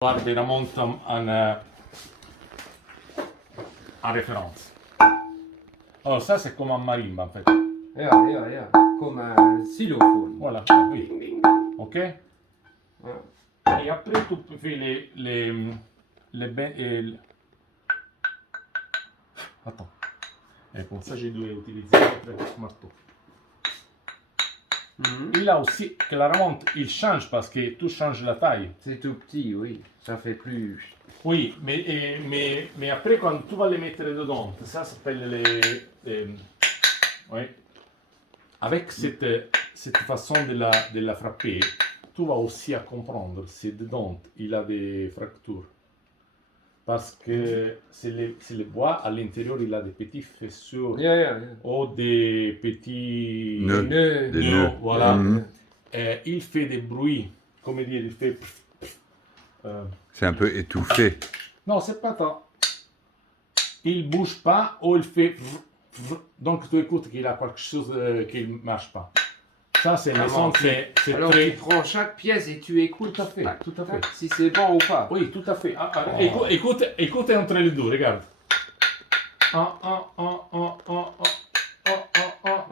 voir vraiment en référence. Alors ça c'est comme un marimba en fait. Ja, comme un xylophone. Voilà, oui. Ok. Ouais. Et après tu peux faire Attends. Et pour ça j'ai dû utiliser notre marteau. Il a aussi, clairement, il change parce que tout change la taille. C'est tout petit, oui. Ça fait plus. Oui, mais après quand tu vas les mettre dedans, ça s'appelle oui. Avec cette façon de la frapper, tu vas aussi à comprendre si dedans il a des fractures. Parce que c'est le bois, à l'intérieur il a des petits fissures Yeah. ou des petits Nœuds. Des nœuds. Voilà. Mhm. Il fait des bruits, comment dire, il fait... C'est un peu étouffé. Non, c'est pas tant. Il bouge pas ou il fait... Donc tu écoutes qu'il a quelque chose qui ne marche pas. Ça, c'est le son, c'est Alors très... tu prends chaque pièce et tu écoutes. Tout à fait, tout à fait. Si c'est bon ou pas. Oui, tout à fait. Écoute entre les deux, regarde.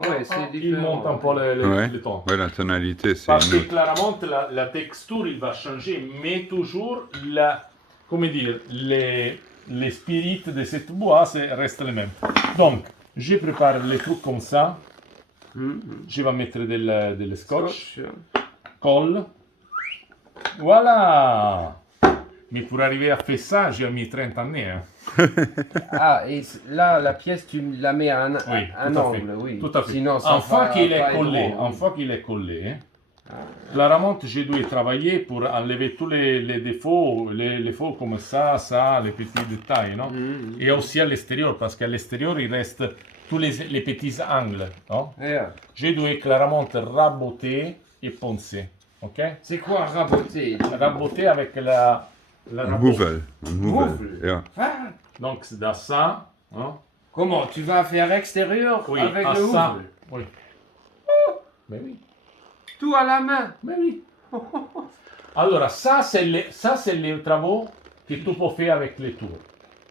Ouais, c'est Il différent. monte un peu Ouais. le ton. Ouais, la tonalité, c'est Parce une que autre. clairement, la texture, il va changer, mais toujours, comment dire, les spirits de cette bois restent les mêmes. Donc, je prépare les trucs comme ça. Je vais mettre de scotch, colle. Voilà! Mais pour arriver à faire ça, j'ai mis 30 années. Hein. Ah, et là, la pièce, tu la mets à un, Oui, un tout à angle, fait. oui. Tout à fait. Sinon, ça Une fois va qu'il pas est être collé, bon, une fois qu'il est collé, clairement, j'ai dû travailler pour enlever tous les défauts, les défauts comme ça, les petits détails, non? Et aussi à l'extérieur, parce qu'à l'extérieur, il reste tous les petits angles, non? Yeah. J'ai dû clairement raboter et poncer, ok? C'est quoi raboter? Raboter avec la rabot. Mouvel. Mouvel. Ja. Ah, Donc, c'est dans ça, hein? comment? Tu vas faire extérieur Oui, avec à le ça, houble? oui. Mais oui. Tout à la main? Mais oui. Alors, ça, c'est les travaux que tu peux faire avec les tours.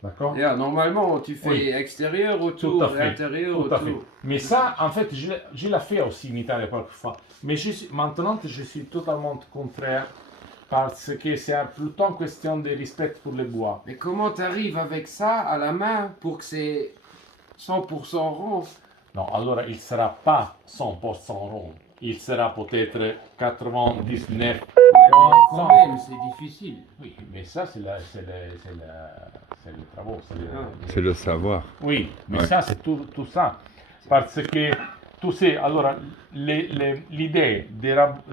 D'accord? Yeah, normalement, tu fais Oui. extérieur, Tout autour, à fait. intérieur, Tout à fait. autour. Mais ça, en fait, je l'ai fait aussi en Italie quelquefois. Mais maintenant, je suis totalement contraire parce que c'est plutôt une question de respect pour le bois. Mais comment tu arrives avec ça à la main pour que c'est 100% rond? Non, alors il ne sera pas 100% rond. Il sera peut-être 99. Quand même, c'est difficile. Oui, mais ça, c'est le travail. C'est le savoir. Oui, mais Ouais. ça, c'est tout ça. Parce que, tu sais, alors, l'idée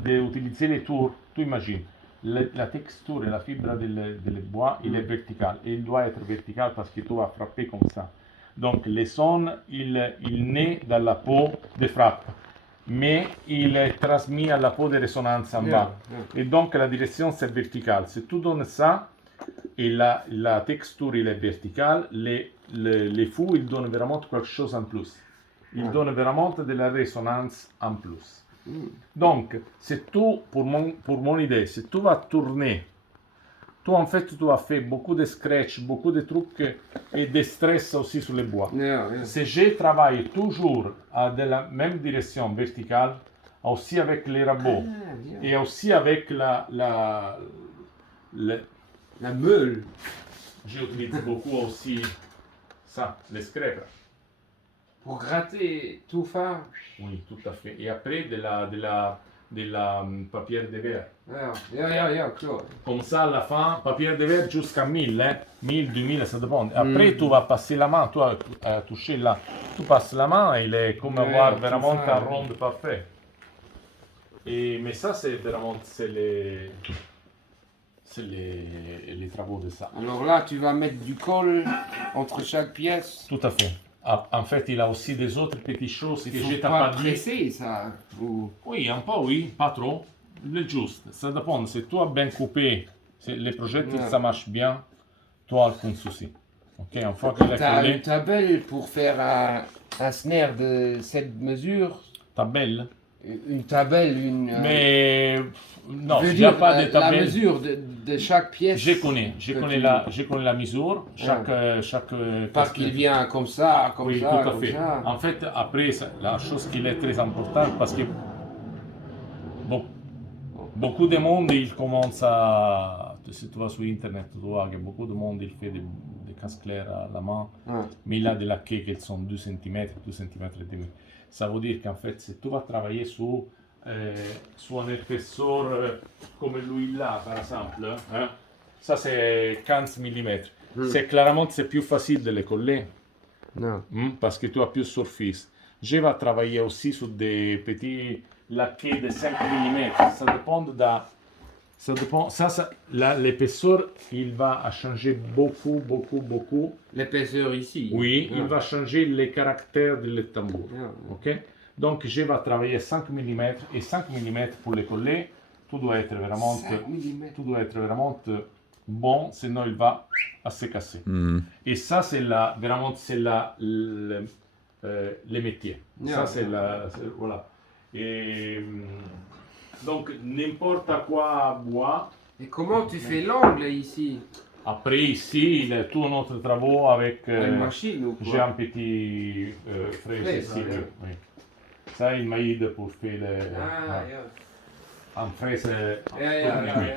d'utiliser les tours, tu imagines, la texture et la fibre du bois, il est vertical. Et il doit être vertical parce que tu vas frapper comme ça. Donc, le son, il naît dans la peau de frappe. Mais il est transmis à la peau de résonance en bas. Et donc, la direction, c'est verticale. Si tu donnes ça, et la texture il est verticale, les fous ils donnent vraiment quelque chose en plus. Ils donnent vraiment de la résonance en plus. Donc, c'est tout pour mon idée. Si tu vas tourner, tu en fait tu as fait beaucoup de scratch, beaucoup de trucs et de stress aussi sur les bois. Yeah. Si je travaille toujours de la même direction verticale, aussi avec les rabots et aussi avec La meule. j'utilise beaucoup aussi ça, les scrapers. Pour gratter tout fin. Oui, tout à fait. Et après, de la papier de verre. Yeah, Claude. Comme ça, à la fin, papier de verre jusqu'à 1000, 1000, 2000, ça dépend. Après, tu vas passer la main, tu vas toucher là. Tu passes la main, il est comme avoir tout vraiment fin, un rond parfait. Mais ça, c'est vraiment les travaux de ça. Alors là, tu vas mettre du colle entre chaque pièce. Tout à fait. En fait, il a aussi des autres petites choses que Il je faut t'ai pas pas dit. presser ça. Oui, un peu oui, pas trop. Le juste. Ça dépend. Si tu as bien coupé, si les projectiles, ça marche bien, tu n'as aucun souci. Ok, une fois qu'il est T'as collé, une tabelle pour faire un snare de cette mesure. ta belle. Une tabelle, Mais non, je veux il n'y a dire, pas de la tabelle. mesure de chaque pièce. Je connais la mesure, chaque Parce qu'il vient comme ça, comme oui, ça, tout à comme fait. ça. En fait, après, la chose qui est très importante, parce que bon, beaucoup de monde, il commence à, si tu vas sur Internet, tu vois que beaucoup de monde, il fait des casques clairs à la main, Ouais. mais il a des laquais qui sont 2 cm, 2 cm et demi. Ça veut dire qu'en fait, si tu vas travailler sur un épaisseur comme lui là, par exemple, hein, ça c'est 15 mm. C'est clairement c'est plus facile de les coller. Non. Parce que tu as plus surface. Je vais travailler aussi sur des petits laquais de 5 mm. Ça dépend. L'épaisseur, il va changer beaucoup. L'épaisseur ici. Oui, Ah. il va changer les caractères du tambour. Ah. Ok? Donc, je vais travailler 5 mm et 5 mm pour les coller. Tout doit être vraiment, 5 mm. tout doit être vraiment bon, sinon il va se casser. Et ça, c'est vraiment, c'est les métiers. Ça, c'est voilà. Et donc, n'importe quoi bois. Et comment tu fais l'angle ici? Après, ici, il y a tout notre travail avec. Une machine ou J'ai quoi? un petit fraise Fraise, ici. ouais. Oui. Ça, il m'aide pour faire Ah, yeah. en fraise. Yeah, yeah, yeah.